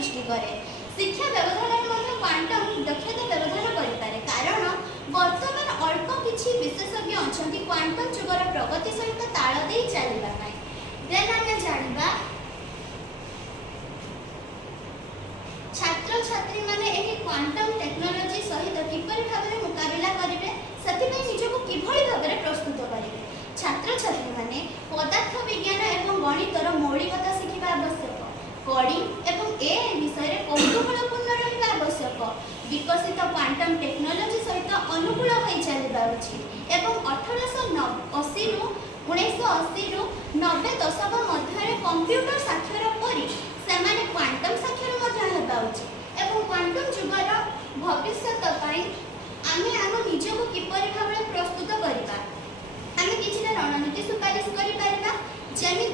सृष्टि करे। शिक्षा व्यवधान में क्वांटम दक्षता व्यवधान करें कारण वर्तमान अल्प किछि विशेषज्ञ अछंती क्वांटम जुगर प्रगति सहित ताल दे चलबा पाई। देन आमे जानिबा छात्र छात्री माने एही क्वांटम टेक्नोलॉजी सहित किपरि भाबरे मुकाबिला करिवे सतिपय निजको किभଳି भाबरे प्रस्तुत करिवे। छात्र छात्री माने पदार्थ विज्ञान एवं गणितर मौलिकता शिखिबा आवश्यक। कोडिंग एवं एआई विषय कौतूहलपूर्ण रहिबा आवश्यक। विकसित क्वांटम टेक्नोलॉजी सहित अनुकूल होई चलिबा उचित एवं 1880 रु 1980 रु 90 दशक मध्य कंप्यूटर साक्षर परि सेमाने क्वांटम साक्षर मध्य हेबा उचित एवं क्वांटम जुगर भविष्य पई आमे आम निजको किपरि भाबरे प्रस्तुत करिबा। आमे किछिटा रणनीति सुपारिश करि परिबा जेमि